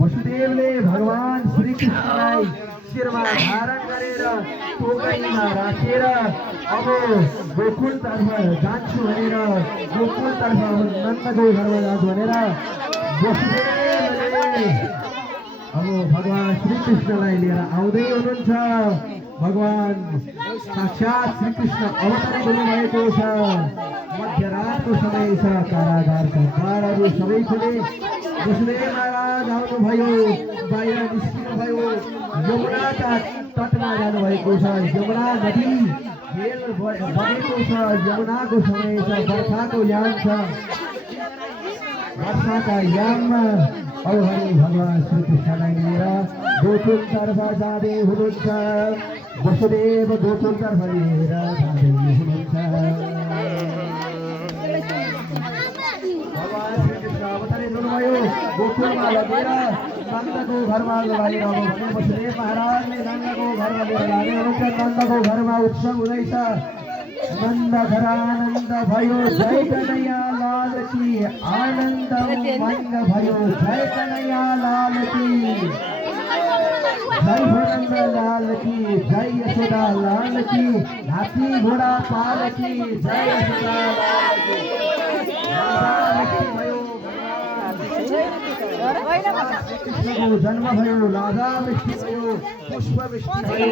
वसुदेवले भगवान श्री कृष्णलाई शिरमा धारण गरेर टोकाइमा राखेर अब गोकुलतर्फ जान्छु भनेर गोकुलतर्फ नन्दको घरमा जान्छु भनेर वसुदेवले अब भगवान श्री कृष्णलाई लिएर आउँदै हुनुहुन्छ। भगवान साक्षात श्री कृष्ण अवतरण हुनुभएको छ। मध्यरातको समय छ, कारागारका द्वारहरू सबै खुले। वसुदेव महाराज आउनुभयो, बाहिर निस्किनुभयो, यमुनाका तटमा जानुभएको छ। यमुना नदी खेल बगेको छ, यमुनाको समय छ, बर्खाको याम छ। वर्षाका याममा अब भगवान श्री कृष्णलाई लिएर गोकुलतर्फ जाँदै हुनुहुन्छ। वसुदेव गोकुलतर्फ लिएर जाँदै हुनुहुन्छ। भगवान श्री कृष्ण अवतरण हुनुभयो, गोकुलमा लगेर नन्दको घरमा लगेर वसुदेव महाराजले नन्दको घरमा लिएर जाँदै हुनुहुन्छ। नन्दको घरमा उत्सव हुँदैछ। नन्द घर आनन्द भयो, जय कन्हैया लाल की। आनन्द मन्द भयो, जय कन्हैया लाल की। जय हो नन्द लाल की, जय यशोदा लाल की। हाथी घोडा पाल की, जय यशोदा लाल की। कृष्णको जन्म भयो, राधा वृष्टि भयो, पुष्प वृष्टि भयो।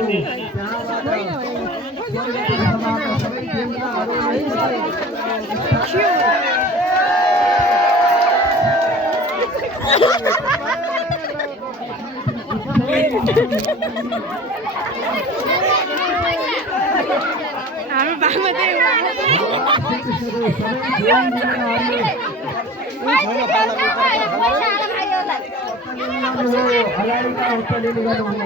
सबै देवताहरू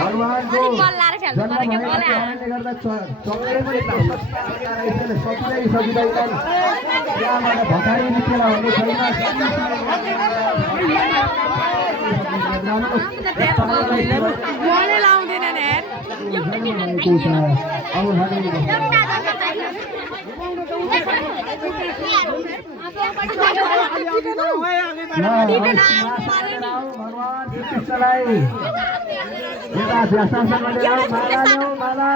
भगवानको जन्म भएको कारणले गर्दा चङ्गे पनि सकिँदैन। त्यहाँबाट भकारी निस्केर हुने छैन। भगवान श्री कृष्णलाई माला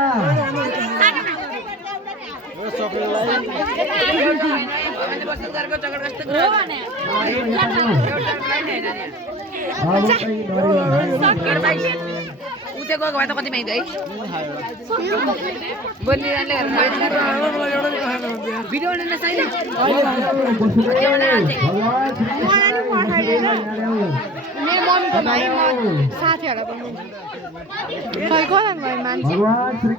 उते गएको भए त कति महँगो है बोलिरहने भिडियो बनाउन छैन मेरो मम्मीको भाइ म साथीहरूलाई पनि